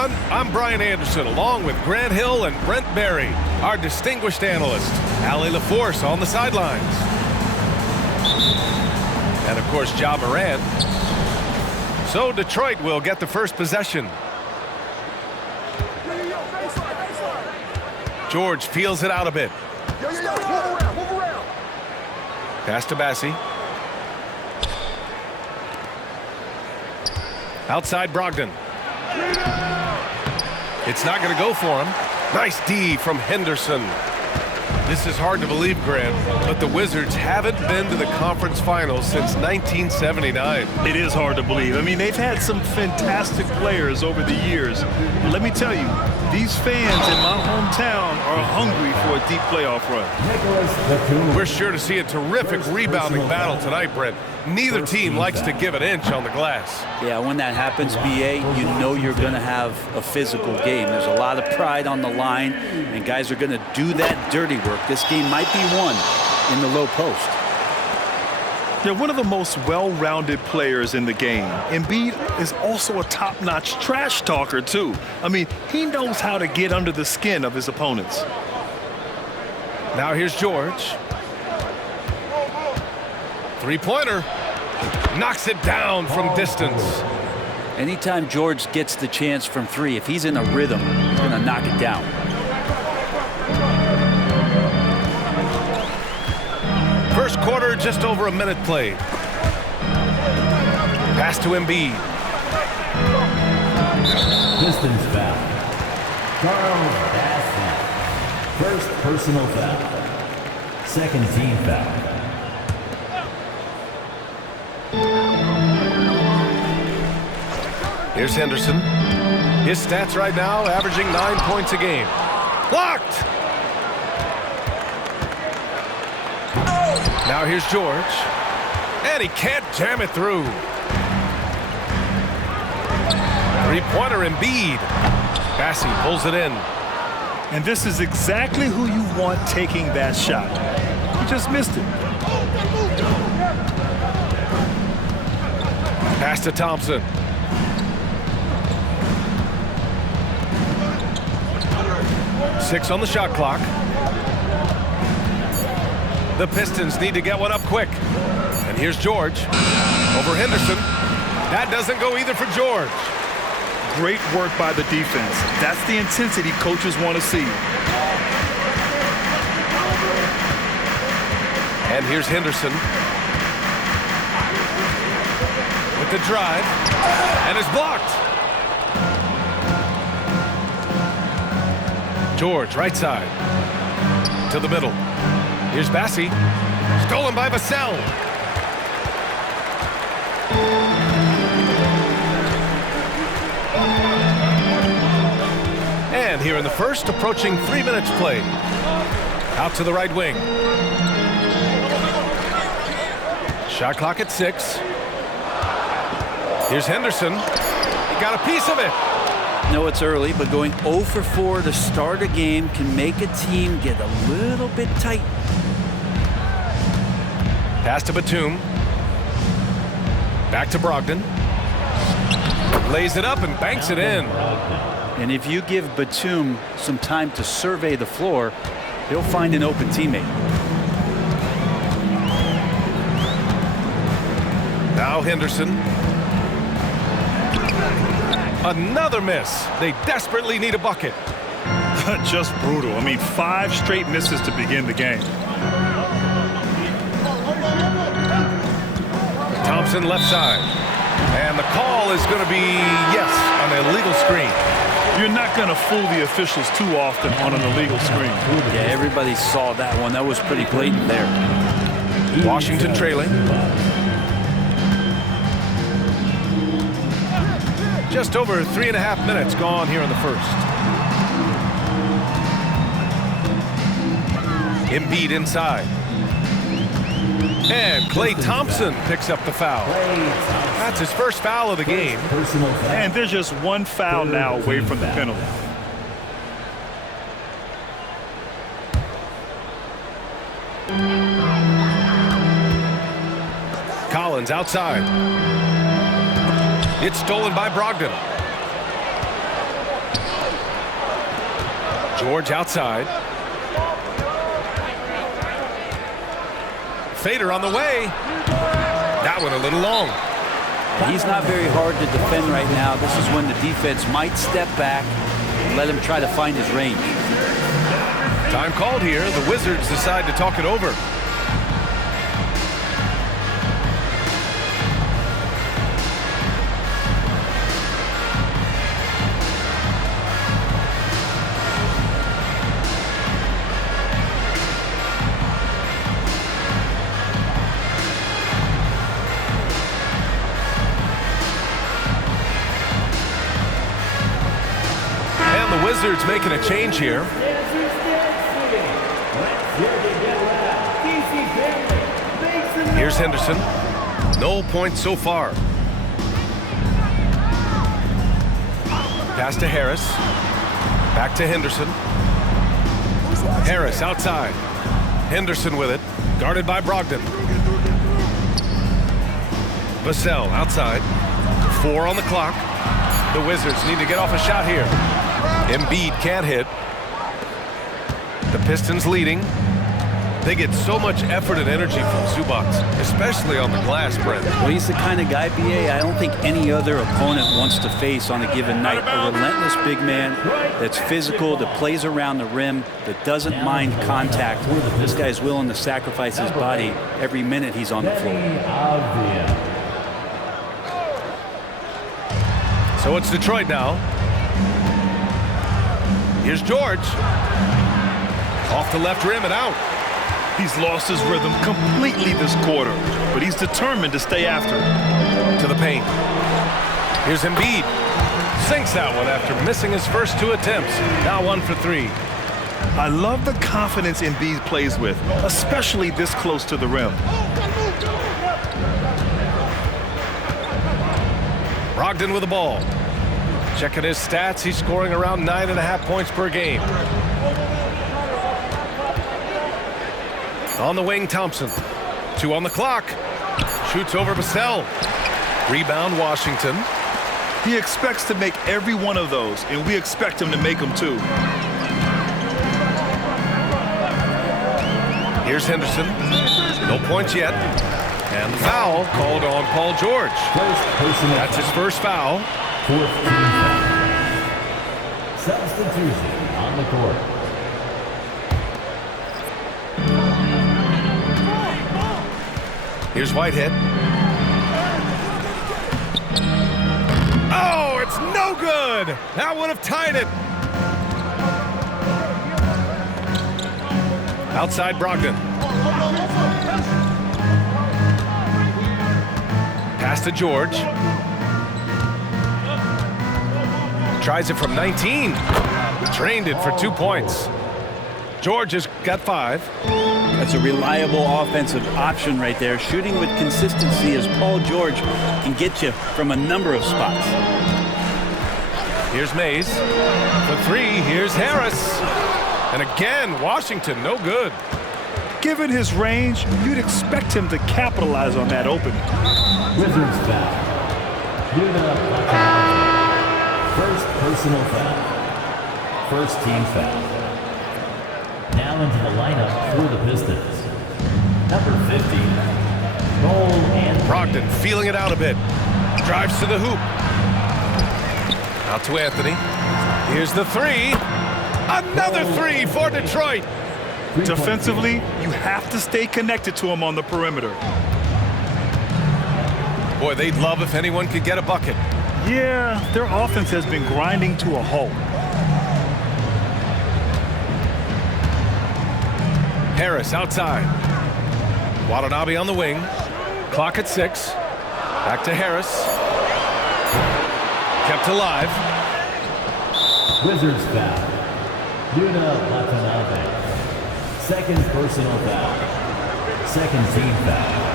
everyone. I'm Brian Anderson, along with Grant Hill and Brent Barry, our distinguished analyst. Allie LaForce on the sidelines. And, of course, Ja Morant. So Detroit will get the first possession. George feels it out a bit. Pass to Bassey. Outside Brogdon. It's not going to go for him. Nice D from Henderson. This is hard to believe, Grant, but the Wizards haven't been to the conference finals since 1979. It is hard to believe. I mean, they've had some fantastic players over the years. But let me tell you, these fans in my hometown are hungry for a deep playoff run. We're sure to see a terrific rebounding battle tonight, Brent. Neither team likes to give an inch on the glass. Yeah, when that happens, BA, you know you're going to have a physical game. There's a lot of pride on the line, and guys are going to do that dirty work. This game might be won in the low post. They're one of the most well-rounded players in the game. Embiid is also a top-notch trash talker, too. I mean, he knows how to get under the skin of his opponents. Now here's George. Three-pointer. Knocks it down from distance. Anytime George gets the chance from three, if he's in a rhythm, he's going to knock it down. First quarter, just over a minute played. Pass to Embiid. Pistons foul. Charles Bassey. First personal foul. Second team foul. Here's Henderson. His stats right now averaging 9 points a game. Blocked! Now here's George. And he can't jam it through. Three-pointer Embiid. Bassey pulls it in. And this is exactly who you want taking that shot. He just missed it. Pass to Thompson. Six on the shot clock. The Pistons need to get one up quick. And here's George. Over Henderson. That doesn't go either for George. Great work by the defense. That's the intensity coaches want to see. And here's Henderson. With the drive. And it's blocked. George, right side. To the middle. Here's Bassey. Stolen by Vassell. And here in the first, approaching 3 minutes played. Out to the right wing. Shot clock at 6. Here's Henderson. He got a piece of it. No, it's early, but going 0 for 4 to start a game can make a team get a little bit tight. Pass to Batum. Back to Brogdon. Lays it up and banks it in. And if you give Batum some time to survey the floor, he'll find an open teammate. Now Henderson. Another miss. They desperately need a bucket. Just brutal. I mean, 5 straight misses to begin the game. Thompson left side. And the call is going to be, yes, an illegal screen. You're not going to fool the officials too often on an illegal screen. Yeah, everybody saw that one. That was pretty blatant there. Washington trailing. Just over 3.5 minutes gone here in the first. Embiid inside. And Klay Thompson picks up the foul. That's his first foul of the game. And there's just one foul now away from the penalty. Collins outside. It's stolen by Brogdon. George outside. Fader on the way. That one a little long. He's not very hard to defend right now. This is when the defense might step back and let him try to find his range. Time called here. The Wizards decide to talk it over. Wizards making a change here. Here's Henderson. No points so far. Pass to Harris. Back to Henderson. Harris outside. Henderson with it. Guarded by Brogdon. Vassell outside. 4 on the clock. The Wizards need to get off a shot here. Embiid can't hit. The Pistons leading. They get so much effort and energy from Zubac, especially on the glass, Brent. Well, he's the kind of guy, BA, I don't think any other opponent wants to face on a given night. A relentless big man that's physical, that plays around the rim, that doesn't mind contact. This guy's willing to sacrifice his body every minute he's on the floor. So it's Detroit now. Here's George. Off the left rim and out. He's lost his rhythm completely this quarter, but he's determined to stay after it. To the paint. Here's Embiid. Sinks that one after missing his first 2 attempts. Now 1 for 3. I love the confidence Embiid plays with, especially this close to the rim. Brogdon with the ball. Checking his stats, he's scoring around 9.5 points per game. On the wing, Thompson. 2 on the clock. Shoots over Vassell. Rebound, Washington. He expects to make every one of those, and we expect him to make them too. Here's Henderson. No points yet. And the foul called on Paul George. That's his first foul. 4th team foul. Substitution on the court. Here's Whitehead. Oh, it's no good. That would have tied it. Outside Brogdon. Pass to George. Tries it from 19. Drained it for 2 points. George has got 5. That's a reliable offensive option right there. Shooting with consistency as Paul George can get you from a number of spots. Here's Mays. For 3, here's Harris. And again, Washington, no good. Given his range, you'd expect him to capitalize on that opening. Wizards foul. First personal foul. First team foul. Now into the lineup for the Pistons. Number 50, Cole Anthony. Brogdon feeling it out a bit. Drives to the hoop. Out to Anthony. Here's the 3. Another 3 for Detroit. Defensively, you have to stay connected to him on the perimeter. Boy, they'd love if anyone could get a bucket. Yeah, their offense has been grinding to a halt. Harris outside. Watanabe on the wing. Clock at 6. Back to Harris. Kept alive. Wizards foul. Yuta Watanabe. Second personal foul. Second team foul.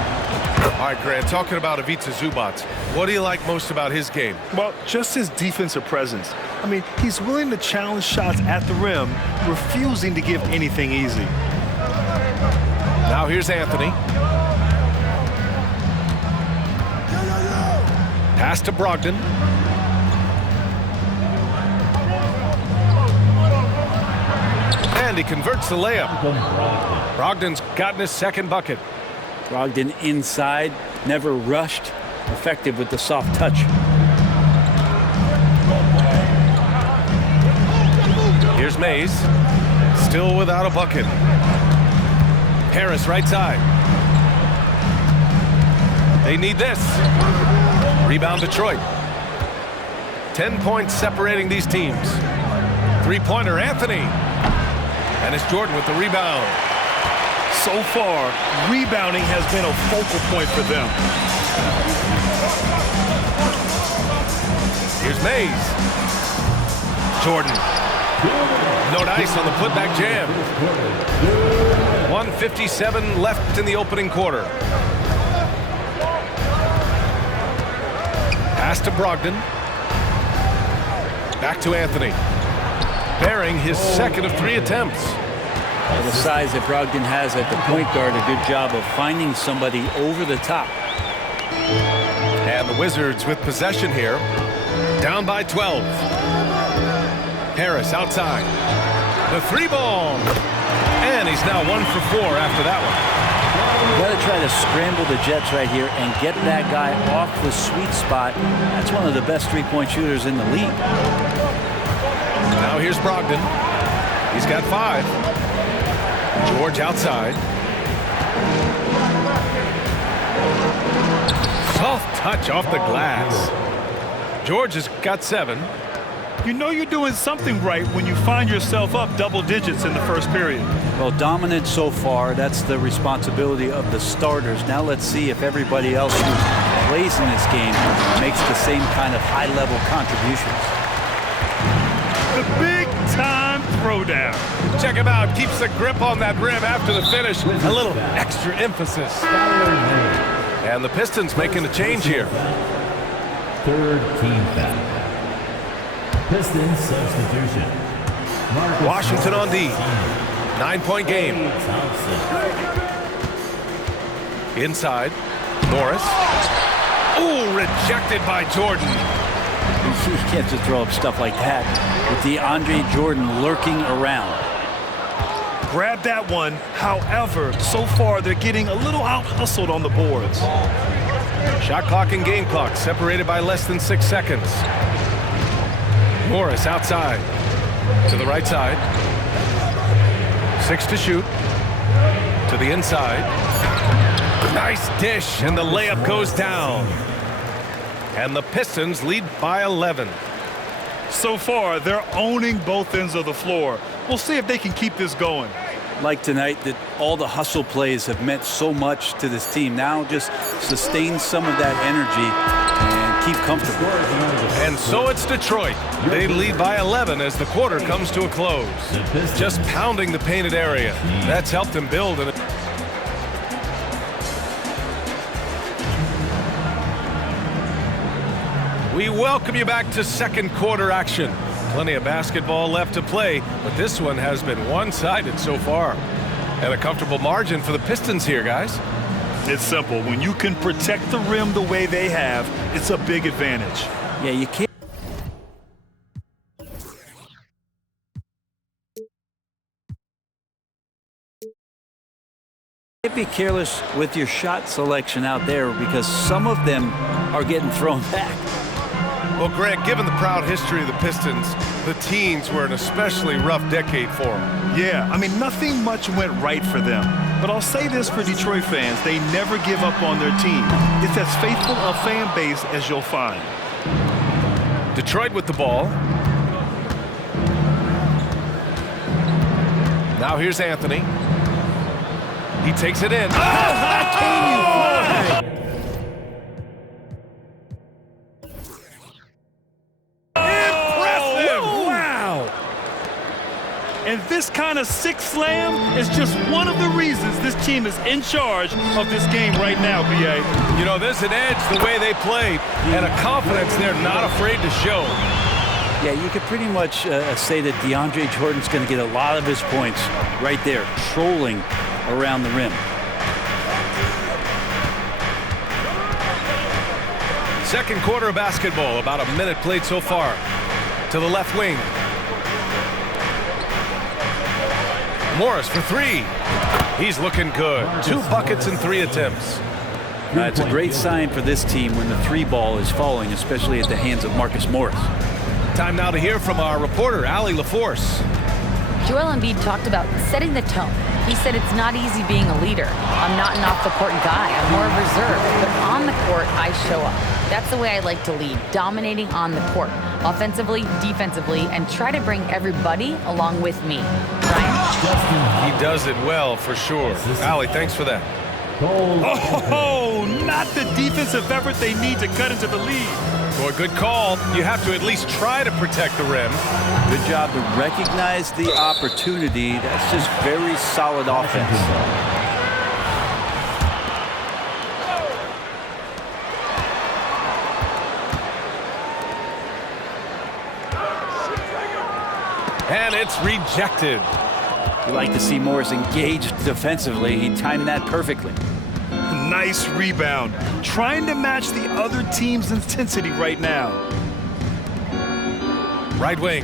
All right, Grant, talking about Ivica Zubac, what do you like most about his game? Well, just his defensive presence. I mean, he's willing to challenge shots at the rim, refusing to give anything easy. Now here's Anthony. Pass to Brogdon. And he converts the layup. Brogdon. Brogdon's gotten his second bucket. Brogdon inside, never rushed, effective with the soft touch. Here's Mays, still without a bucket. Harris right side. They need this. Rebound Detroit. 10 points separating these teams. Three-pointer Anthony. And it's Jordan with the rebound. So far, rebounding has been a focal point for them. Here's Mays. Jordan. No dice on the putback jam. 1:57 left in the opening quarter. Pass to Brogdon. Back to Anthony. Bearing his second of 3 attempts. The size that Brogdon has at the point guard, a good job of finding somebody over the top. And the Wizards with possession here. Down by 12. Harris outside. The 3-ball. And he's now 1 for 4 after that one. You got to try to scramble the Jets right here and get that guy off the sweet spot. That's one of the best three-point shooters in the league. Now here's Brogdon. He's got 5. George outside. Soft touch off the glass. George has got 7. You know you're doing something right when you find yourself up double digits in the first period. Well, dominant so far. That's the responsibility of the starters. Now let's see if everybody else who plays in this game makes the same kind of high-level contributions. The big-time throwdown. Check him out. Keeps the grip on that rim after the finish. A little extra emphasis. And the Pistons making a change here. Third team foul. Pistons substitution. Marcus Washington on D. 9-point game. Thompson. Inside. Morris. Ooh, rejected by Jordan. You can't just throw up stuff like that with DeAndre Jordan lurking around. Grab that one. However, so far they're getting a little out-hustled on the boards. Shot clock and game clock separated by less than 6 seconds. Morris outside. To the right side. 6 to shoot. To the inside. Nice dish, and the layup goes down. And the Pistons lead by 11. So far, they're owning both ends of the floor. We'll see if they can keep this going. Like tonight, that all the hustle plays have meant so much to this team. Now just sustain some of that energy and keep comfortable. And so it's Detroit. They lead by 11 as the quarter comes to a close. Just pounding the painted area. That's helped them build. We welcome you back to second quarter action. Plenty of basketball left to play, but this one has been one-sided so far. And a comfortable margin for the Pistons here, guys. It's simple. When you can protect the rim the way they have, it's a big advantage. Yeah, you can't be careless with your shot selection out there because some of them are getting thrown back. Well, Greg, given the proud history of the Pistons, the teens were an especially rough decade for them. Yeah, I mean, nothing much went right for them. But I'll say this for Detroit fans, they never give up on their team. It's as faithful a fan base as you'll find. Detroit with the ball. Now here's Anthony. He takes it in. Oh, how can you fly? And this kind of sick slam is just one of the reasons this team is in charge of this game right now, B.A. You know, there's an edge the way they play and a confidence they're not afraid to show. Yeah, you could pretty much say that DeAndre Jordan's going to get a lot of his points right there, trolling around the rim. Second quarter of basketball, about a minute played so far. To the left wing. Morris for three. He's looking good. 2 buckets in 3 attempts. It's a great sign for this team when the 3 ball is falling, especially at the hands of Marcus Morris. Time now to hear from our reporter, Allie LaForce. Joel Embiid talked about setting the tone. He said it's not easy being a leader. I'm not an off-the-court guy. I'm more reserved. But on the court, I show up. That's the way I like to lead, dominating on the court, offensively, defensively, and try to bring everybody along with me. Ryan? He does it well, for sure. Allie, thanks for that. Oh, not the defensive effort they need to cut into the lead. Boy, good call. You have to at least try to protect the rim. Good job to recognize the opportunity. That's just very solid offense. And it's rejected. You like to see Morris engaged defensively. He timed that perfectly. Nice rebound. Trying to match the other team's intensity right now. Right wing.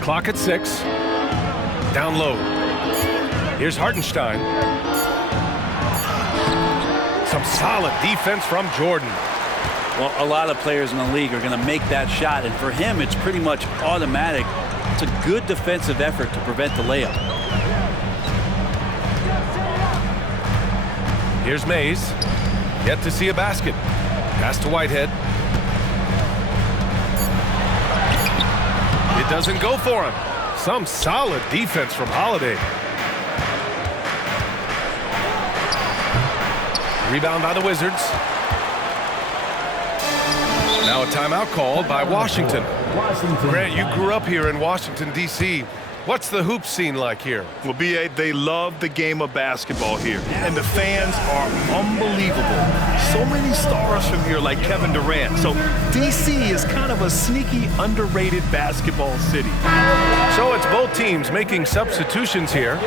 Clock at 6. Down low. Here's Hartenstein. Some solid defense from Jordan. Well, a lot of players in the league are going to make that shot, and for him, it's pretty much automatic. It's a good defensive effort to prevent the layup. Here's Mays. Yet to see a basket. Pass to Whitehead. It doesn't go for him. Some solid defense from Holiday. Rebound by the Wizards. Now a timeout called by Washington. Grant, you grew up here in Washington, D.C. What's the hoop scene like here? Well, B.A., they love the game of basketball here, and the fans are unbelievable. So many stars from here, like Kevin Durant. So D.C. is kind of a sneaky, underrated basketball city. So it's both teams making substitutions here.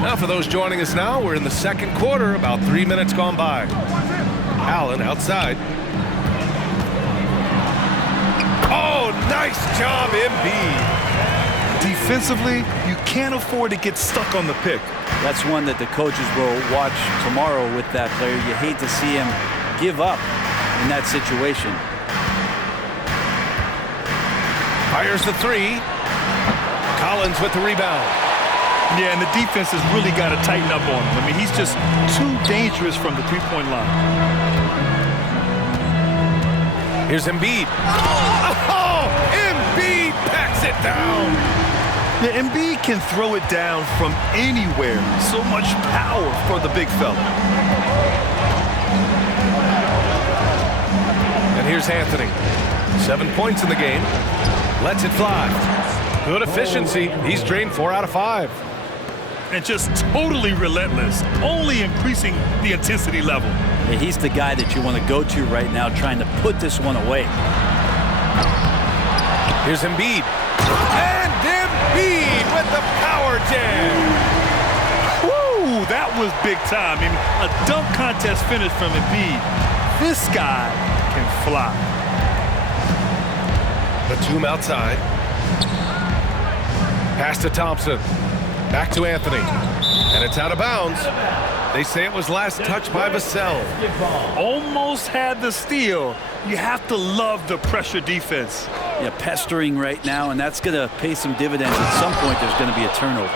Now for those joining us now, we're in the second quarter, about 3 minutes gone by. Allen outside. Oh, nice job, Embiid. Defensively, you can't afford to get stuck on the pick. That's one that the coaches will watch tomorrow with that player. You hate to see him give up in that situation. Fires the 3. Collins with the rebound. Yeah, and the defense has really got to tighten up on him. I mean, he's just too dangerous from the three-point line. Here's Embiid. Oh, Embiid packs it down. Yeah, Embiid can throw it down from anywhere. So much power for the big fella. And here's Anthony. 7 points in the game. Lets it fly. Good efficiency. He's drained 4 out of 5. And just totally relentless, only increasing the intensity level. Yeah, he's the guy that you want to go to right now, trying to put this one away. Here's Embiid. And Embiid with the power jam. Woo, that was big time. I mean, a dunk contest finish from Embiid. This guy can fly. Batum outside. Pass to Thompson. Back to Anthony. And it's out of bounds. They say it was last touched by Vassell. Almost had the steal. You have to love the pressure defense. Yeah, pestering right now, and that's going to pay some dividends. At some point, there's going to be a turnover.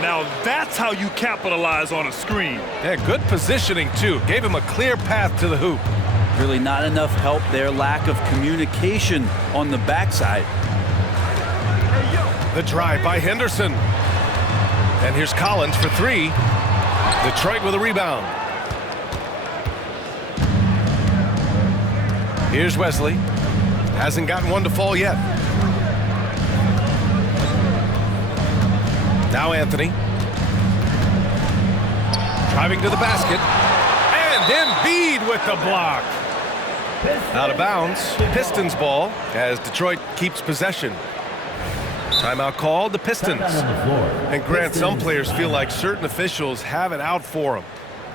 Now that's how you capitalize on a screen. Yeah, good positioning, too. Gave him a clear path to the hoop. Really not enough help there. Lack of communication on the backside. The drive by Henderson. And here's Collins for 3. Detroit with a rebound. Here's Wesley. Hasn't gotten one to fall yet. Now Anthony. Driving to the basket. And Embiid with the block. Out of bounds. Pistons ball as Detroit keeps possession. Timeout called, the Pistons. And Grant, some players feel like certain officials have it out for them.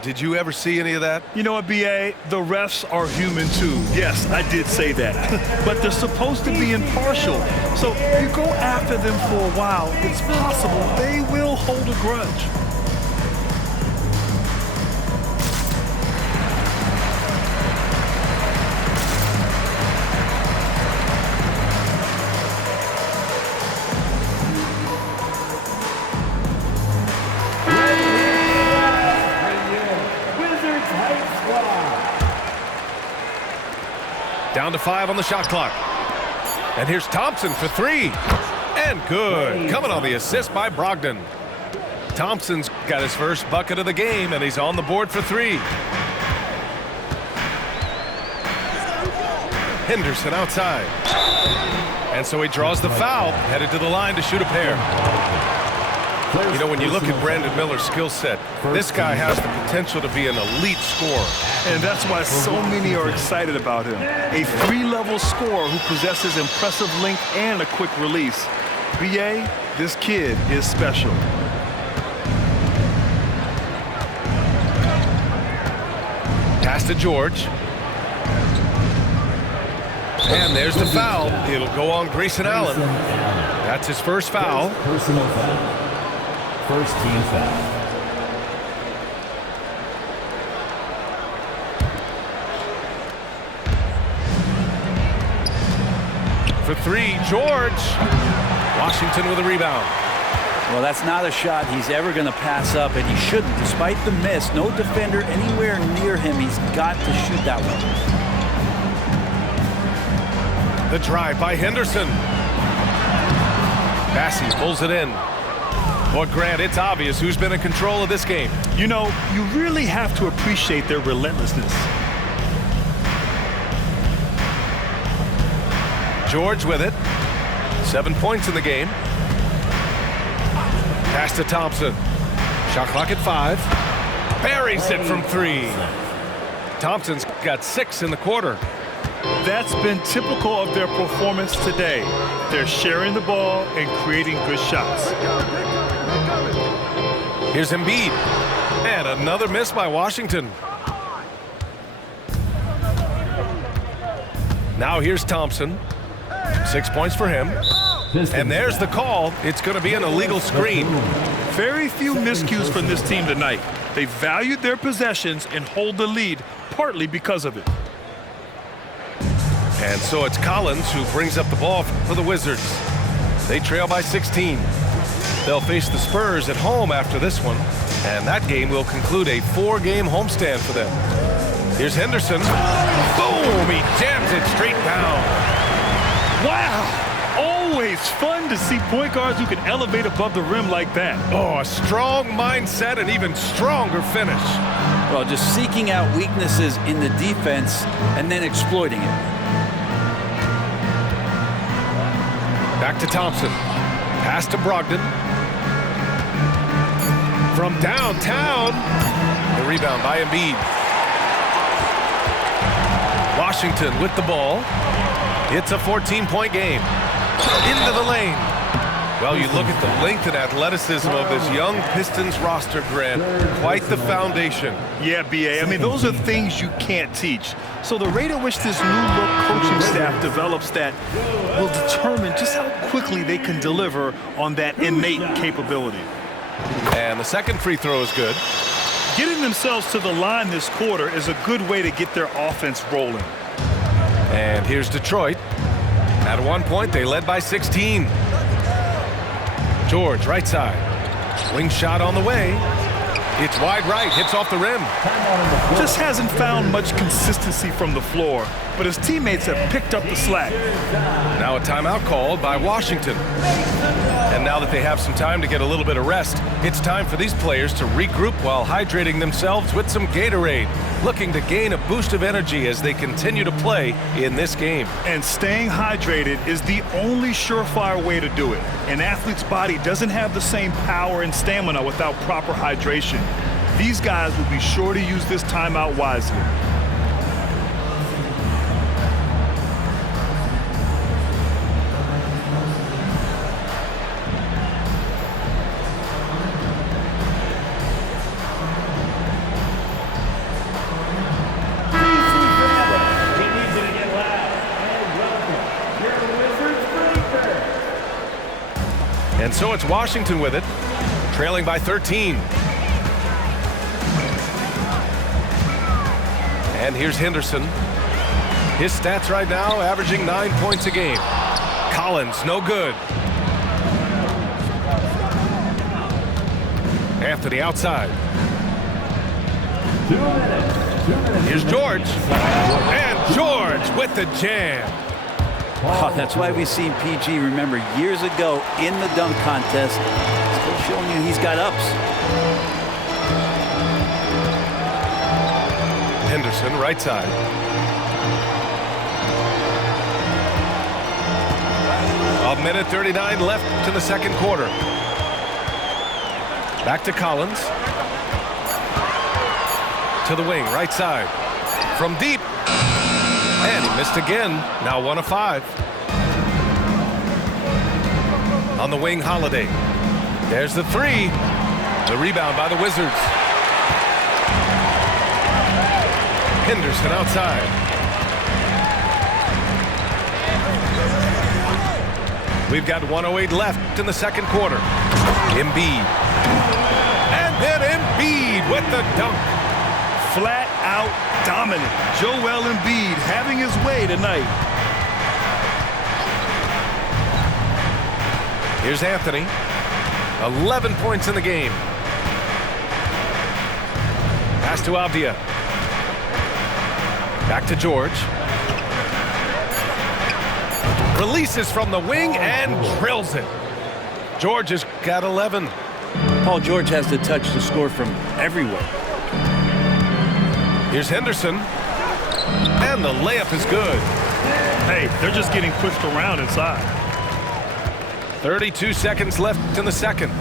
Did you ever see any of that? You know what, B.A.? The refs are human too. Yes, I did say that. But they're supposed to be impartial. So if you go after them for a while, it's possible they will hold a grudge. Down to 5 on the shot clock. And here's Thompson for 3. And good. Coming on the assist by Brogdon. Thompson's got his first bucket of the game, and he's on the board for 3. Henderson outside. And so he draws the foul, headed to the line to shoot a pair. You know, when you look at Brandon Miller's skill set, this guy has the potential to be an elite scorer. And that's why so many are excited about him. A 3-level scorer who possesses impressive length and a quick release. B.A., this kid is special. Pass to George. And there's the foul. It'll go on Grayson Allen. That's his first foul. Personal foul. First team foul. For 3, George. Washington with a rebound. Well, that's not a shot he's ever going to pass up, and he shouldn't. Despite the miss, no defender anywhere near him. He's got to shoot that one. The drive by Henderson. Bassey pulls it in. Well, Grant, it's obvious who's been in control of this game. You know, you really have to appreciate their relentlessness. George with it. 7 points in the game. Pass to Thompson. Shot clock at 5. Buries it from 3. Thompson's got 6 in the quarter. That's been typical of their performance today. They're sharing the ball and creating good shots. Here's Embiid. And another miss by Washington. Now here's Thompson. 6 points for him. And there's the call. It's going to be an illegal screen. Very few miscues from this team tonight. They valued their possessions and hold the lead, partly because of it. And so it's Collins who brings up the ball for the Wizards. They trail by 16. They'll face the Spurs at home after this one, and that game will conclude a 4-game homestand for them. Here's Henderson. Boom! He jams it straight down. Wow! Always fun to see point guards who can elevate above the rim like that. Oh, a strong mindset and even stronger finish. Well, just seeking out weaknesses in the defense and then exploiting it. Back to Thompson. Pass to Brogdon. From downtown. The rebound by Embiid. Washington with the ball. It's a 14-point game. Into the lane. Well, you look at the length and athleticism of this young Pistons roster, Grant. Quite the foundation. Yeah, B.A. I mean, those are things you can't teach. So the rate at which this new-look coaching staff develops that will determine just how quickly they can deliver on that innate capability. And the second free throw is good. Getting themselves to the line this quarter is a good way to get their offense rolling. And here's Detroit. At one point, they led by 16. George, right side. Wing shot on the way. It's wide right, hits off the rim. Just hasn't found much consistency from the floor, but his teammates have picked up the slack. Now a timeout called by Washington. And now that they have some time to get a little bit of rest, it's time for these players to regroup while hydrating themselves with some Gatorade, looking to gain a boost of energy as they continue to play in this game. And staying hydrated is the only surefire way to do it. An athlete's body doesn't have the same power and stamina without proper hydration. These guys will be sure to use this timeout wisely. And so it's Washington with it, trailing by 13. And here's Henderson. His stats right now averaging 9 points a game. Collins, no good. Anthony outside. 2 minutes. Here's George. And George with the jam. Oh, that's why we've seen PG, remember, years ago in the dunk contest, still showing you he's got ups. Henderson, right side. A minute 39 left in the second quarter. Back to Collins. To the wing, right side. From deep. And he missed again. Now 1 of 5. On the wing, Holiday. There's the 3. The rebound by the Wizards. Henderson outside. We've got 1:08 left in the second quarter. Embiid. And then Embiid with the dunk. Flat out dominant. Joel Embiid having his way tonight. Here's Anthony. 11 points in the game. Pass to Avdia. Back to George. Releases from the wing and drills it. George has got 11. Paul George has to touch to score from everywhere. Here's Henderson. And the layup is good. Hey, they're just getting pushed around inside. 32 seconds left in the second.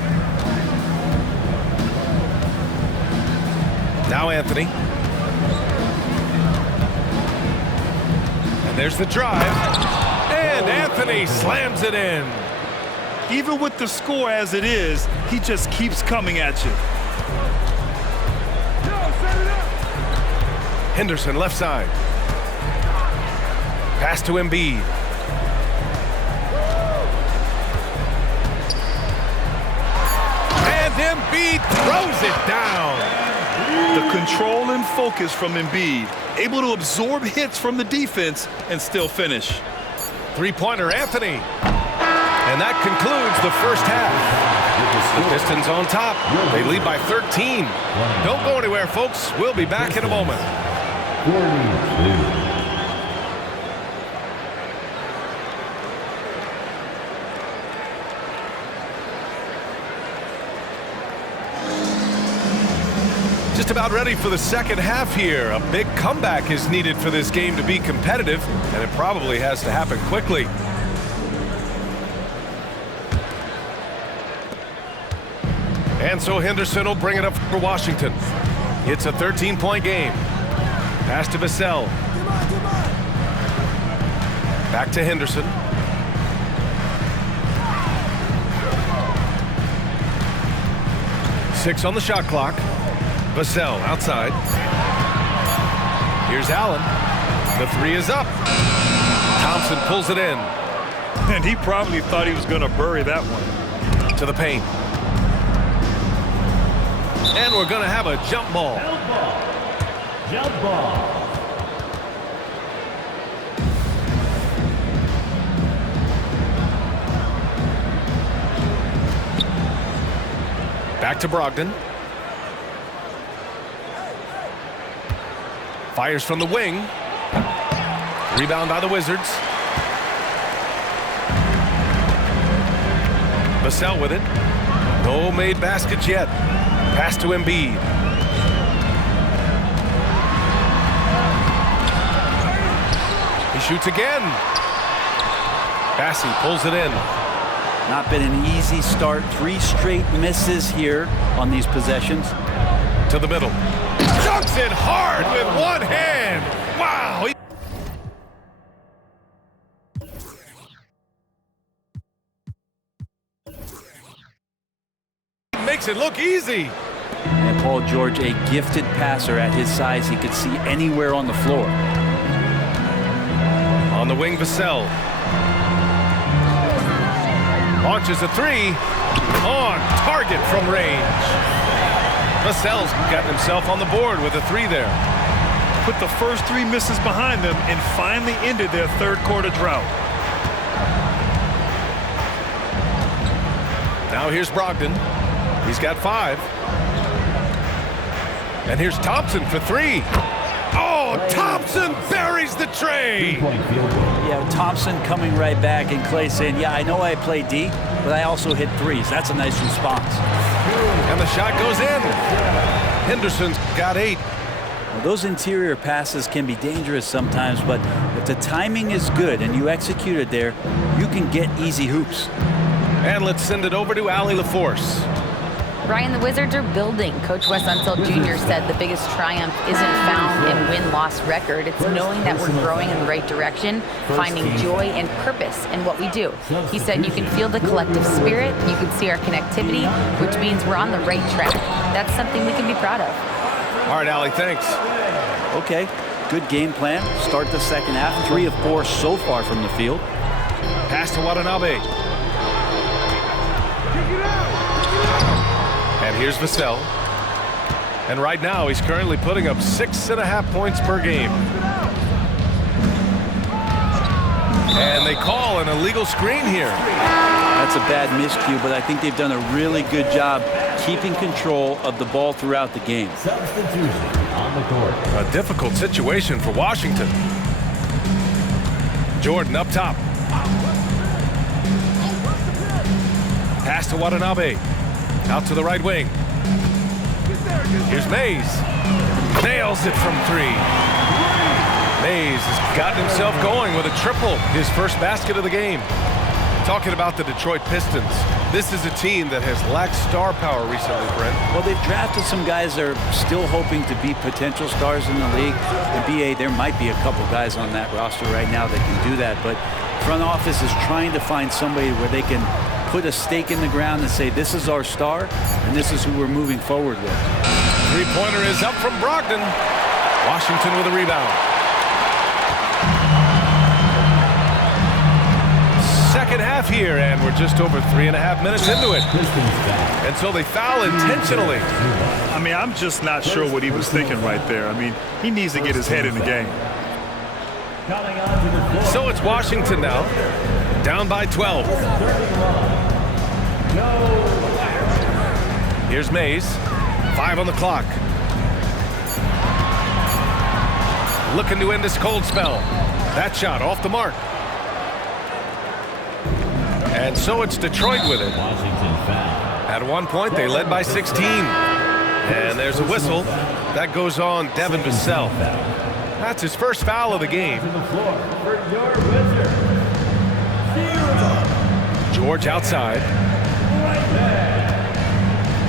Now Anthony. And there's the drive. And Anthony slams it in. Even with the score as it is, he just keeps coming at you. Henderson left side. Pass to Embiid. And Embiid throws it down. The control and focus from Embiid, able to absorb hits from the defense and still finish. Three-pointer, Anthony. And that concludes the first half. The Pistons on top. They lead by 13. Don't go anywhere, folks. We'll be back in a moment. 42. Just about ready for the second half here. A big comeback is needed for this game to be competitive, and it probably has to happen quickly. And so Henderson will bring it up for Washington. It's a 13-point game. Pass to Vassell. Back to Henderson. Six on the shot clock. Vassell outside. Here's Allen. The 3 is up. Thompson pulls it in. And he probably thought he was going to bury that one. To the paint. And we're going to have a jump ball. Jump ball. Back to Brogdon. Fires from the wing. Rebound by the Wizards. Vassell with it. No made baskets yet. Pass to Embiid. He shoots again. Bassey pulls it in. Not been an easy start. 3 straight misses here on these possessions. To the middle. Dunks it hard with one hand. Wow. He makes it look easy. And Paul George, a gifted passer at his size. He could see anywhere on the floor. On the wing, Vassell. Launches a three. On target from range. Vassell's gotten himself on the board with a three there. Put the first 3 misses behind them and finally ended their third quarter drought. Now here's Brogdon. He's got 5. And here's Thompson for 3. Oh, Thompson buries the tray. Three-point field goal. Yeah, Thompson coming right back, and Clay saying, yeah, I know I play D, but I also hit threes. That's a nice response. And the shot goes in. Henderson's got 8. Well, those interior passes can be dangerous sometimes, but if the timing is good and you execute it there, you can get easy hoops. And let's send it over to Allie LaForce. Brian, the Wizards are building. Coach Wes Unseld Jr. said the biggest triumph isn't found in win-loss record. It's knowing that we're growing in the right direction, finding joy and purpose in what we do. He said you can feel the collective spirit, you can see our connectivity, which means we're on the right track. That's something we can be proud of. All right, Allie, thanks. Okay, good game plan. Start the second half. 3 of 4 so far from the field. Pass to Watanabe. And here's Vassell. And right now, he's currently putting up 6.5 points per game. And they call an illegal screen here. That's a bad miscue, but I think they've done a really good job keeping control of the ball throughout the game. Substitution on the court. A difficult situation for Washington. Jordan up top. Pass to Watanabe. Out to the right wing. Here's Mays. Nails it from 3. Mays has gotten himself going with a triple. His first basket of the game. Talking about the Detroit Pistons. This is a team that has lacked star power recently, Brent. Well, they've drafted some guys that are still hoping to be potential stars in the league. In BA, there might be a couple guys on that roster right now that can do that, but front office is trying to find somebody where they can put a stake in the ground and say, this is our star, and this is who we're moving forward with. Three-pointer is up from Brogdon. Washington with a rebound. Second half here, and we're just over 3.5 minutes into it. And so they foul intentionally. I mean, I'm just not sure what he was thinking right there. I mean, he needs to get his head in the game. So it's Washington now, down by 12. Here's Mays, 5 on the clock. Looking to end this cold spell. That shot off the mark. And so it's Detroit with it. Washington foul. At one point, they led by 16. And there's a whistle. That goes on Devin Vassell. That's his first foul of the game. To the floor for your Wizards. George outside.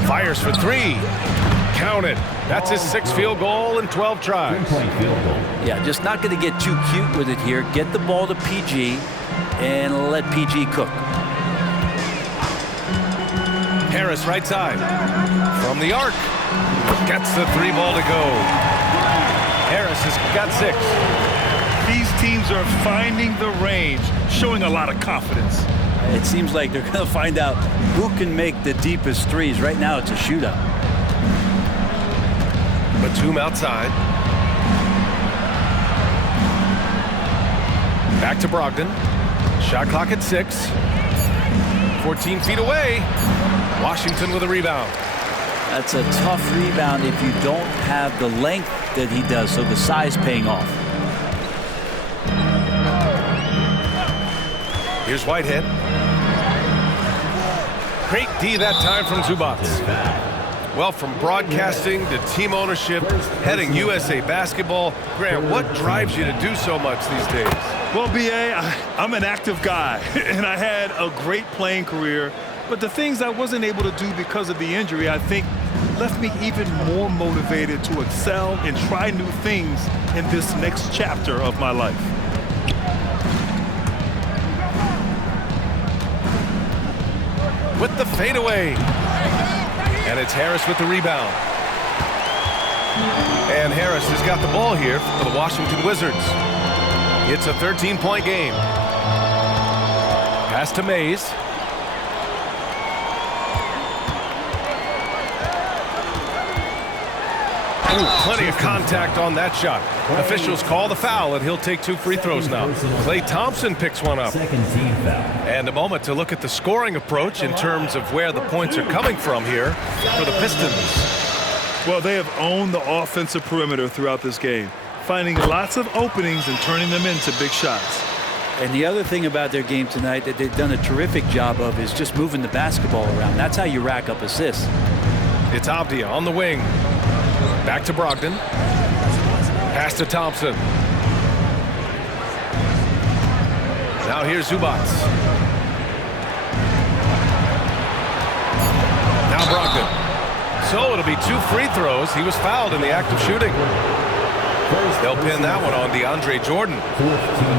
Fires for 3. Count it. That's his 6th field goal in 12 tries. Three-point field goal. Yeah, just not going to get too cute with it here. Get the ball to PG and let PG cook. Harris right side. From the arc. Gets the 3 ball to go. Harris has got 6. These teams are finding the range, showing a lot of confidence. It seems like they're going to find out who can make the deepest threes. Right now, it's a shootout. Batum outside. Back to Brogdon. Shot clock at 6. 14 feet away. Washington with a rebound. That's a tough rebound if you don't have the length that he does, so the size paying off. Here's Whitehead. Great D that time from Zubac. Well, from broadcasting to team ownership, heading USA Basketball, Grant, what drives you to do so much these days? Well, BA, I'm an active guy, and I had a great playing career, but the things I wasn't able to do because of the injury, I think, left me even more motivated to excel and try new things in this next chapter of my life. With the fadeaway. And it's Harris with the rebound. And Harris has got the ball here for the Washington Wizards. It's a 13-point game. Pass to Mays. Ooh, plenty of contact on that shot. Officials call the foul, and he'll take 2 free throws now. Klay Thompson picks one up. Second team foul. And a moment to look at the scoring approach in terms of where the points are coming from here for the Pistons. Well, they have owned the offensive perimeter throughout this game, finding lots of openings and turning them into big shots. And the other thing about their game tonight that they've done a terrific job of is just moving the basketball around. That's how you rack up assists. It's Avdia on the wing. Back to Brogdon. Pass to Thompson. Now here's Zubac. Now Brogdon. So it'll be 2 free throws. He was fouled in the act of shooting. They'll pin that one on DeAndre Jordan.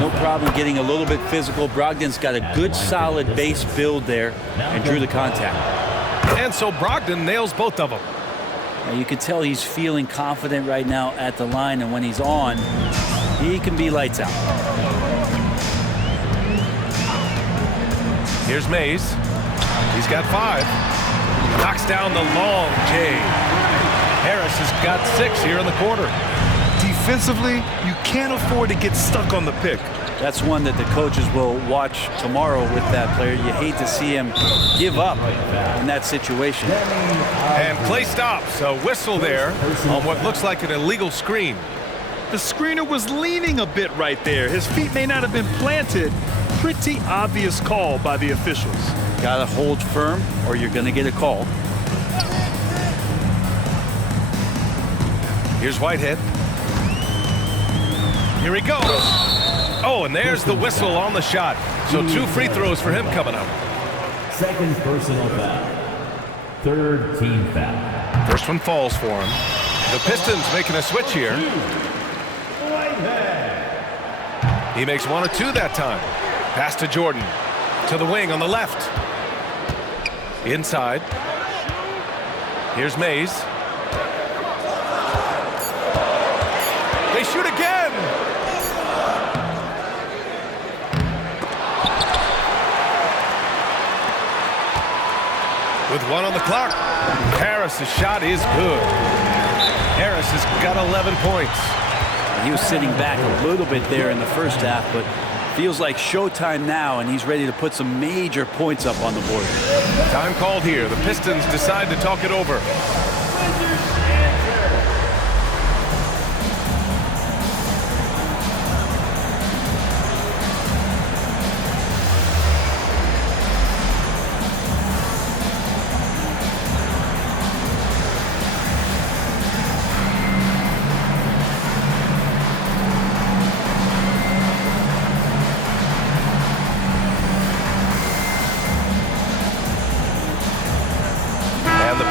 No problem getting a little bit physical. Brogdon's got a good solid base build there and drew the contact. And so Brogdon nails both of them. Now you can tell he's feeling confident right now at the line, and when he's on, he can be lights out. Here's Mays. He's got 5. Knocks down the long J. Harris has got 6 here in the quarter. Defensively, you can't afford to get stuck on the pick. That's one that the coaches will watch tomorrow with that player. You hate to see him give up in that situation. And Klay stops. A whistle there on what looks like an illegal screen. The screener was leaning a bit right there. His feet may not have been planted. Pretty obvious call by the officials. Gotta hold firm or you're gonna get a call. Here's Whitehead. Here he goes. Oh, and there's the whistle on the shot. So 2 free throws for him coming up. Second personal foul. Third team foul. First one falls for him. The Pistons making a switch here. He makes 1 or 2 that time. Pass to Jordan. To the wing on the left. Inside. Here's Mays. They shoot again. With 1 on the clock, Harris's shot is good. Harris has got 11 points. He was sitting back a little bit there in the first half, but feels like showtime now, and he's ready to put some major points up on the board. Time called here. The Pistons decide to talk it over.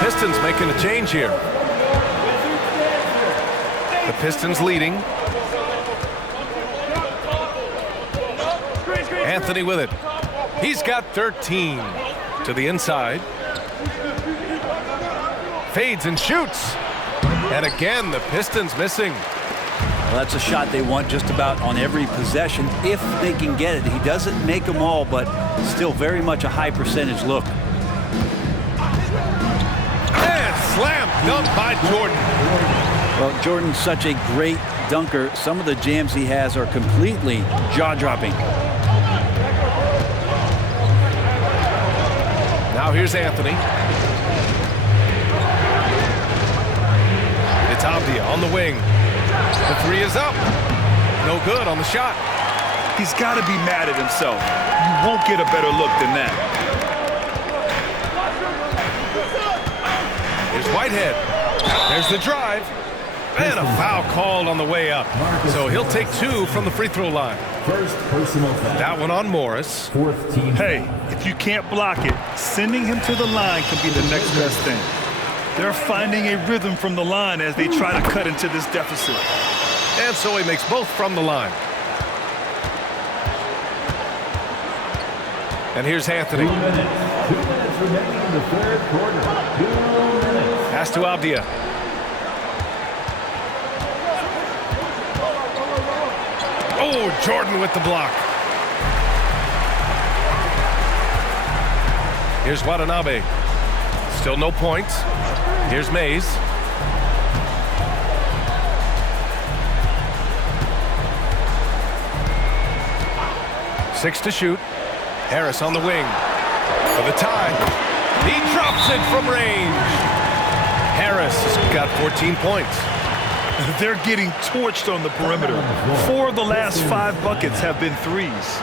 Pistons making a change here. The Pistons leading. Anthony with it. He's got 13 to the inside. Fades and shoots. And again, the Pistons missing. Well, that's a shot they want just about on every possession if they can get it. He doesn't make them all, but still very much a high percentage look. Slam dunk by Jordan. Well, Jordan's such a great dunker. Some of the jams he has are completely jaw-dropping. Now here's Anthony. It's Avdia on the wing. The 3 is up. No good on the shot. He's got to be mad at himself. You won't get a better look than that. Here's Whitehead. There's the drive. And a foul called on the way up. So he'll take 2 from the free throw line. First personal foul. That one on Morris. Fourth team. Hey, if you can't block it, sending him to the line can be the next best thing. They're finding a rhythm from the line as they try to cut into this deficit. And so he makes both from the line. And here's Anthony. 2 minutes. 2 minutes remaining in the third quarter. 2 minutes. Pass to Avdia. Oh, Jordan with the block. Here's Watanabe. Still no points. Here's Mays. 6 to shoot. Harris on the wing for the tie. He drops it from range. Harris has got 14 points. They're getting torched on the perimeter. 4 of the last 5 buckets have been threes.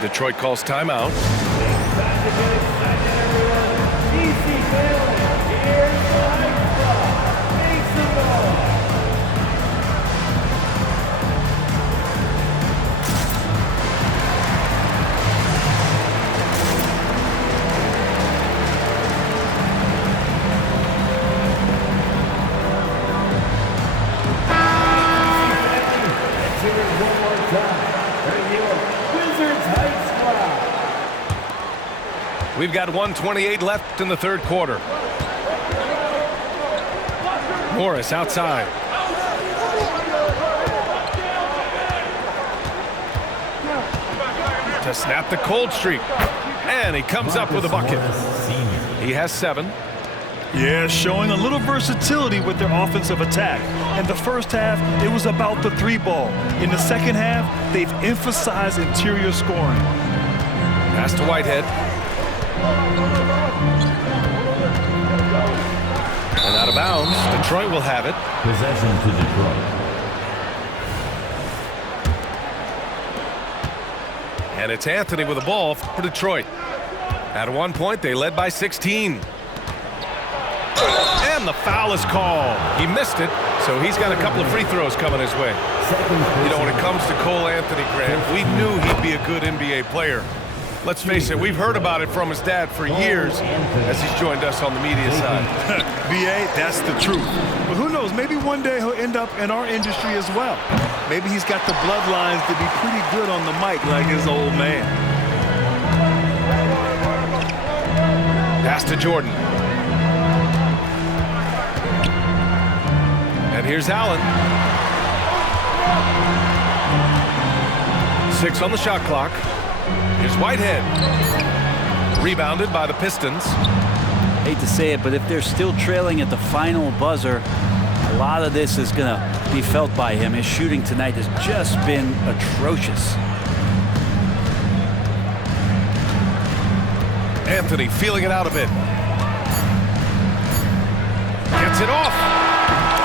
Detroit calls timeout. We've got 1:28 left in the third quarter. Morris outside. To snap the cold streak. And he comes up with a bucket. He has 7. Yeah, showing a little versatility with their offensive attack. In the first half, it was about the 3-ball. In the second half, they've emphasized interior scoring. Pass to Whitehead. And out of bounds. Detroit will have it. Possession to Detroit. And it's Anthony with the ball for Detroit. At one point, they led by 16. And the foul is called. He missed it, so he's got a couple of free throws coming his way. You know, when it comes to Cole Anthony, Grant, we knew he'd be a good NBA player. Let's face it, we've heard about it from his dad for years as he's joined us on the media side. B.A., that's the truth. But who knows, maybe one day he'll end up in our industry as well. Maybe he's got the bloodlines to be pretty good on the mic like his old man. Pass to Jordan. And here's Allen. 6 on the shot clock. Here's Whitehead. Rebounded by the Pistons. Hate to say it, but if they're still trailing at the final buzzer, a lot of this is going to be felt by him. His shooting tonight has just been atrocious. Anthony feeling it out a bit. Gets it off.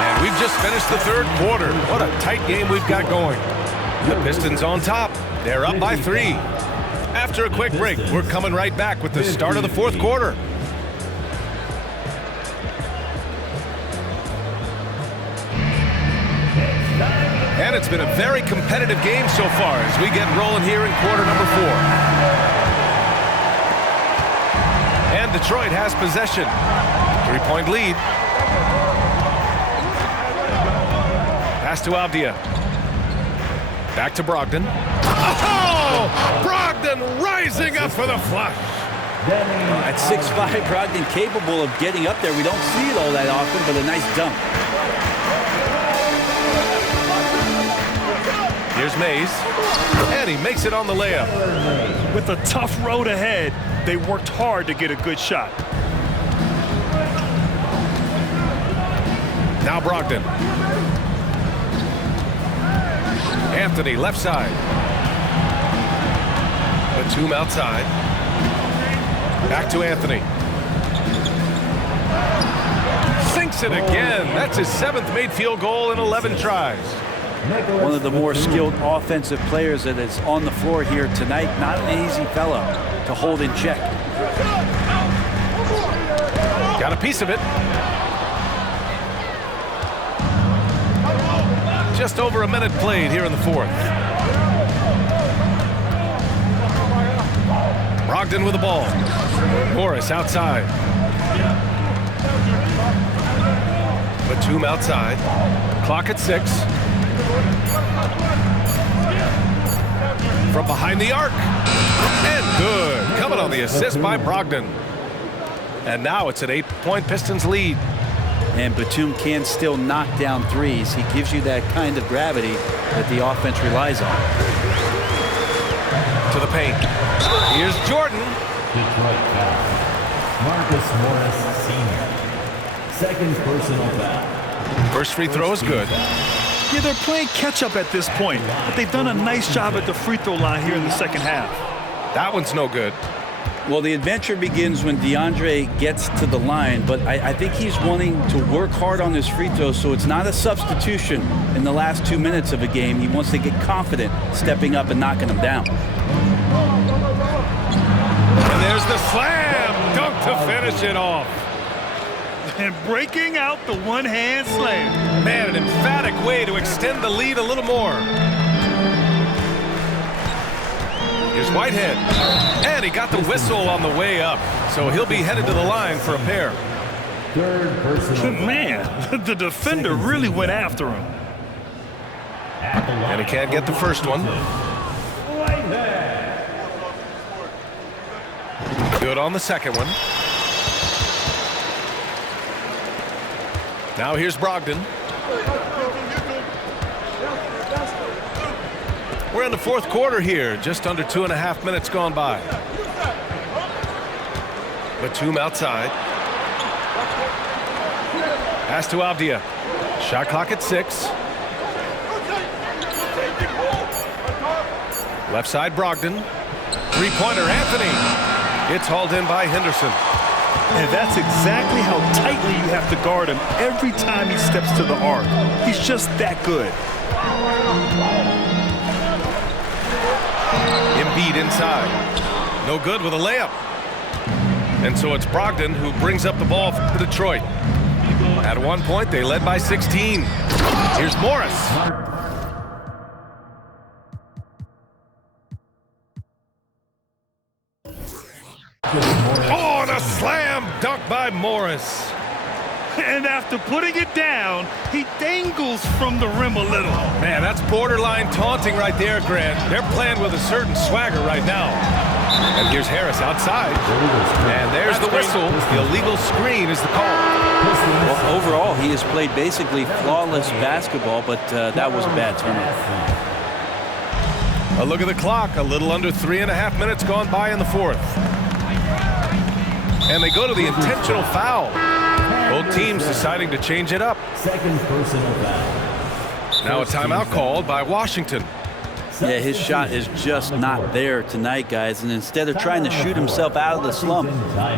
And we've just finished the third quarter. What a tight game we've got going. The Pistons on top. They're up by 3. After a quick break, we're coming right back with the start of the fourth quarter. And it's been a very competitive game so far as we get rolling here in quarter number 4. And Detroit has possession. 3-point lead. Pass to Avdia. Back to Brogdon. Oh! Brogdon rising up for the flush. At 6'5", Brogdon capable of getting up there. We don't see it all that often, but a nice dunk. Here's Mays. And he makes it on the layup. With a tough road ahead, they worked hard to get a good shot. Now Brogdon. Anthony left side. Batum outside. Back to Anthony. Sinks it again. That's his 7th made field goal in 11 tries. One of the more skilled offensive players that is on the floor here tonight. Not an easy fella to hold in check. Got a piece of it. Just over a minute played here in the fourth. Brogdon with the ball. Morris outside. Batum outside. Clock at 6. From behind the arc. And good. Coming on the assist by Brogdon. And now it's an 8-point Pistons lead. And Batum can still knock down threes. He gives you that kind of gravity that the offense relies on. To the paint. Here's Jordan. Detroit foul. Marcus Morris, Sr. Second personal foul. First free throw is good. Yeah, they're playing catch-up at this point, but they've done a nice job at the free throw line here in the second half. That one's no good. Well, the adventure begins when DeAndre gets to the line, but I think he's wanting to work hard on his free throws, so it's not a substitution in the last 2 minutes of a game. He wants to get confident stepping up and knocking them down. And there's the slam dunk to finish it off. And breaking out the one-hand slam. Man, an emphatic way to extend the lead a little more. Here's Whitehead. And he got the whistle on the way up. So he'll be headed to the line for a pair. Third personal. Man, the defender really went after him. And he can't get the first one. Good on the second one. Now here's Brogdon. We're in the fourth quarter here, just under 2.5 minutes gone by. Batum outside. Pass to Avdia. Shot clock at 6. Left side Brogdon. Three-pointer Anthony. It's hauled in by Henderson. And that's exactly how tightly you have to guard him every time he steps to the arc. He's just that good. Embiid inside. No good with a layup. And so it's Brogdon who brings up the ball for Detroit. At one point, they led by 16. Here's Morris. Oh, and a slam dunk by Morris. And after putting it down, he dangles from the rim a little. Man, that's borderline taunting right there, Grant. They're playing with a certain swagger right now. And here's Harris outside. And there's the whistle. The illegal screen is the call. Well, overall, he has played basically flawless basketball, but that was a bad turnover. A look at the clock. A little under 3.5 minutes gone by in the fourth. And they go to the intentional foul. Both teams deciding to change it up. Second personal foul. Now a timeout called by Washington. Yeah, his shot is just not there tonight, guys. And instead of trying to shoot himself out of the slump,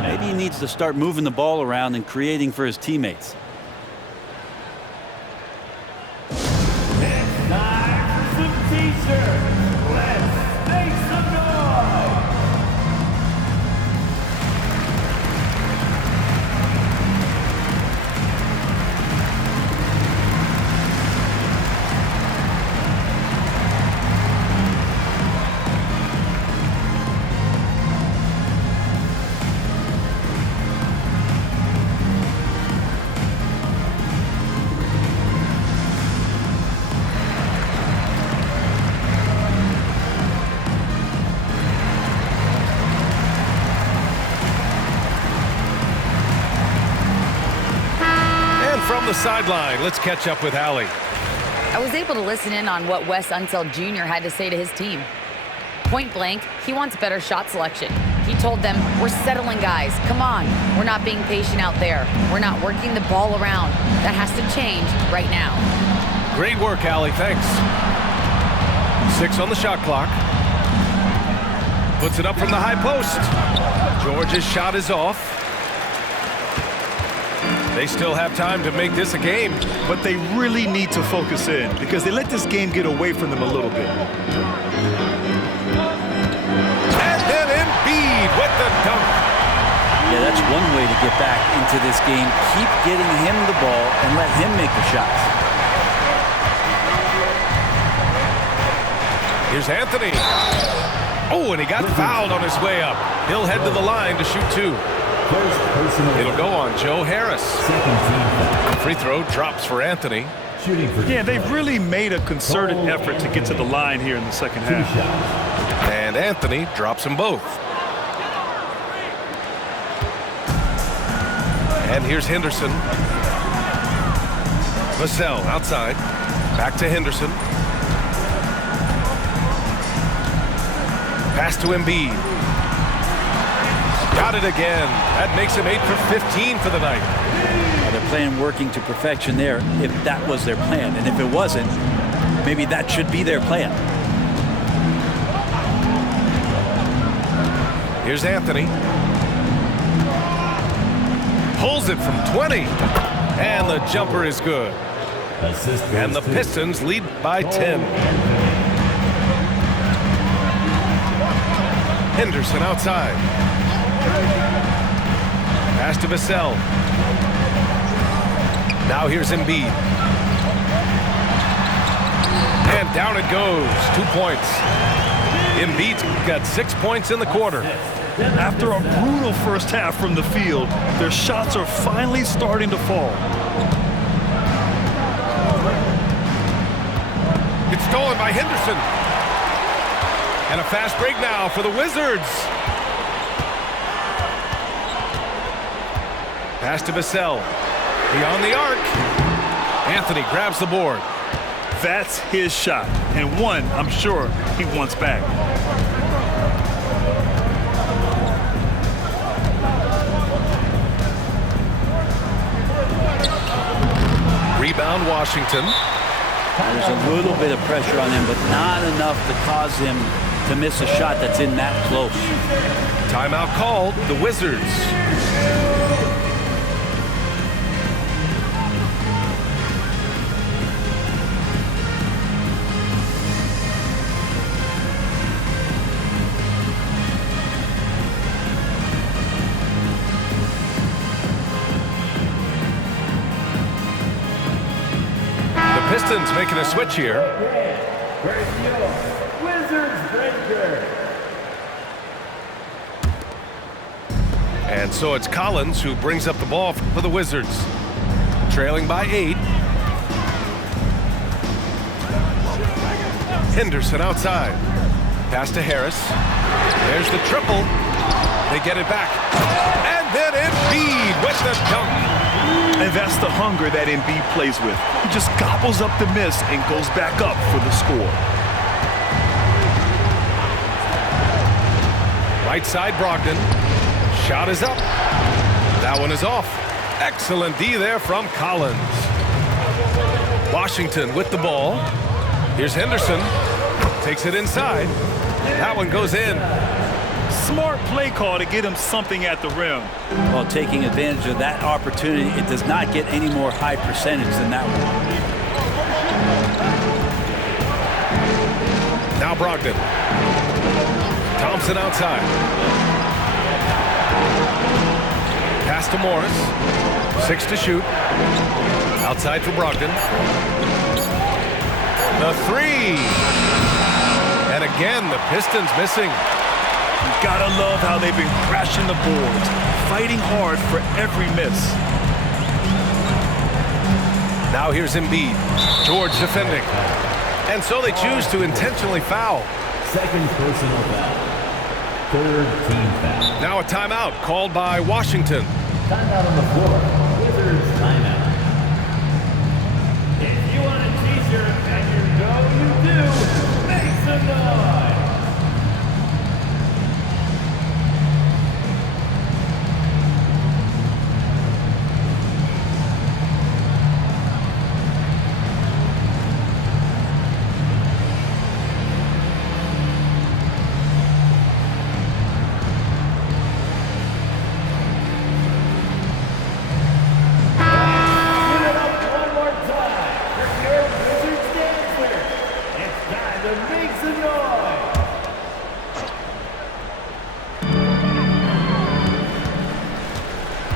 maybe he needs to start moving the ball around and creating for his teammates. It's time for some t-shirts. Let's make some noise. From the sideline, let's catch up with Allie. I was able to listen in on what Wes Unseld Jr. had to say to his team. Point blank, he wants better shot selection. He told them, we're settling guys. Come on. We're not being patient out there. We're not working the ball around. That has to change right now. Great work, Allie. Thanks. 6 on the shot clock. Puts it up from the high post. George's shot is off. They still have time to make this a game. But they really need to focus in because they let this game get away from them a little bit. And then Embiid with the dunk. Yeah, that's one way to get back into this game. Keep getting him the ball and let him make the shots. Here's Anthony. Oh, and he got fouled on his way up. He'll head to the line to shoot 2. It'll go on Joe Harris. Free throw drops for Anthony. Yeah, they've really made a concerted effort to get to the line here in the second half. And Anthony drops them both. And here's Henderson. Vassell outside. Back to Henderson. Pass to Embiid. Got it again. That makes him 8 for 15 for the night. They're plan working to perfection there if that was their plan. And if it wasn't, maybe that should be their plan. Here's Anthony. Pulls it from 20. And the jumper is good. And the Pistons lead by 10. Henderson outside. Pass to Vassell. Now here's Embiid. And down it goes. 2 points. Embiid's got 6 points in the quarter. After a brutal first half from the field, their shots are finally starting to fall. It's stolen by Henderson. And a fast break now for the Wizards. Pass to Vassell. Beyond the arc. Anthony grabs the board. That's his shot, and one I'm sure he wants back. Rebound Washington. There's a little bit of pressure on him, but not enough to cause him to miss a shot that's in that close. Timeout called. The Wizards. Pistons making a switch here. Wizards breaker. And so it's Collins who brings up the ball for the Wizards. Trailing by 8. Henderson outside. Pass to Harris. There's the triple. They get it back. And then Embiid with the dunk. And that's the hunger that Embiid plays with. He just gobbles up the miss and goes back up for the score. Right side, Brogdon. Shot is up. That one is off. Excellent D there from Collins. Washington with the ball. Here's Henderson. Takes it inside. That one goes in. Smart play call to get him something at the rim. Well, taking advantage of that opportunity, it does not get any more high percentage than that one. Now Brogdon. Thompson outside. Pass to Morris. 6 to shoot. Outside for Brogdon. The 3. And again, the Pistons missing. You gotta love how they've been crashing the boards, fighting hard for every miss. Now here's Embiid. George defending. And so they choose to intentionally foul. Second personal foul. Third team foul. Now a timeout called by Washington. Timeout on the floor. Wizards timeout. If you want a t-shirt and you know you do, make some noise.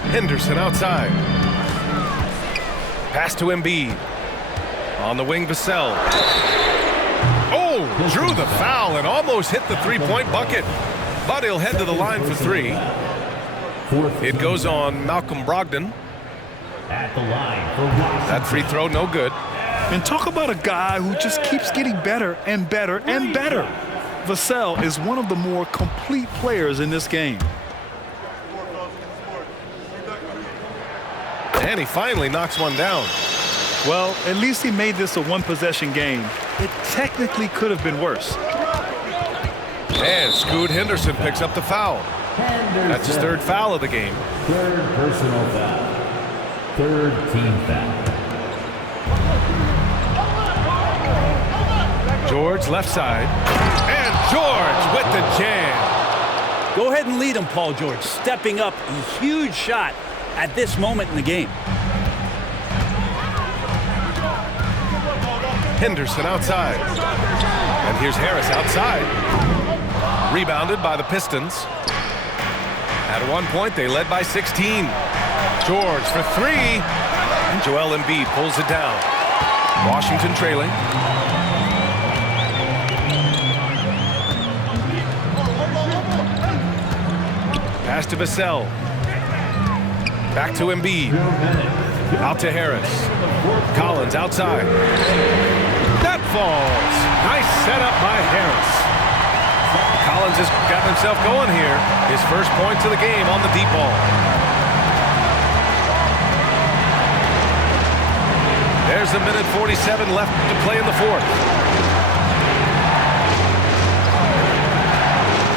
Henderson outside. Pass to Embiid. On the wing, Vassell. Oh, drew the foul and almost hit the three-point bucket. But he'll head to the line for 3. It goes on Malcolm Brogdon. At the line for Washington. That free throw, no good. And talk about a guy who just keeps getting better and better and better. Vassell is one of the more complete players in this game. And he finally knocks one down. Well, at least he made this a one-possession game. It technically could have been worse. And Scoot Henderson picks up the foul. That's his 3rd foul of the game. Third personal foul. Third team foul. George left side. And George with the jam. Go ahead and lead him, Paul George. Stepping up, a huge shot at this moment in the game. Henderson outside. And here's Harris outside. Rebounded by the Pistons. At one point, they led by 16. George for three. And Joel Embiid pulls it down. Washington trailing. Pass to Vassell. Back to Embiid. Out to Harris. Collins outside. That falls. Nice setup by Harris. Collins has got himself going here. His first points of the game on the deep ball. There's a minute 47 left to play in the fourth.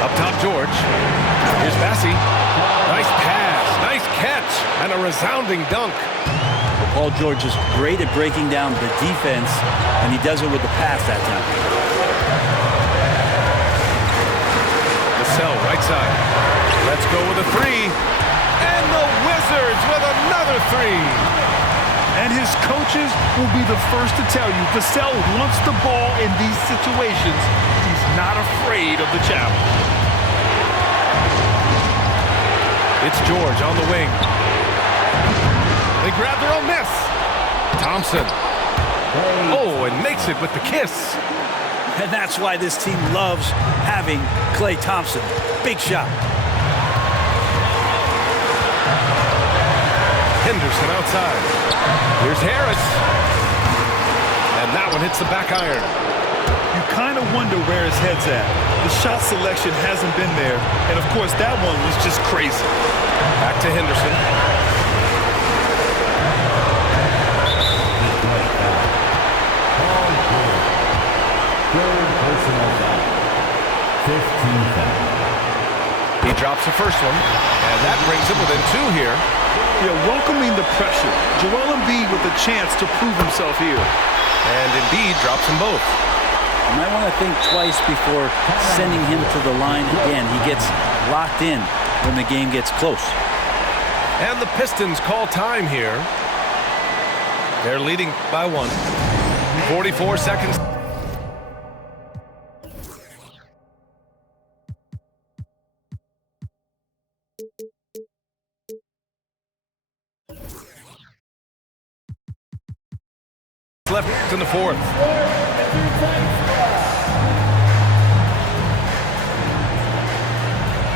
Up top, George. Here's Bassey. Nice pass, nice catch, and a resounding dunk. Paul George is great at breaking down the defense, and he does it with the pass that time. Vassell, right side. Let's go with a three. And the Wizards with another three. And his coaches will be the first to tell you, Vassell wants the ball in these situations. He's not afraid of the challenge. It's George on the wing. They grab their own miss. Thompson. Oh, and makes it with the kiss. And that's why this team loves having Klay Thompson. Big shot. Henderson outside. Here's Harris. And that one hits the back iron. You kind of wonder where his head's at. The shot selection hasn't been there. And, of course, that one was just crazy. Back to Henderson. Third personal foul. 15th foul. He drops the first one, and that brings him within two here. Yeah, welcoming the pressure. Joel Embiid with a chance to prove himself here. And Embiid drops them both. You might want to think twice before sending him to the line again. He gets locked in when the game gets close. And the Pistons call time here. They're leading by one. 44 seconds. Left in the fourth.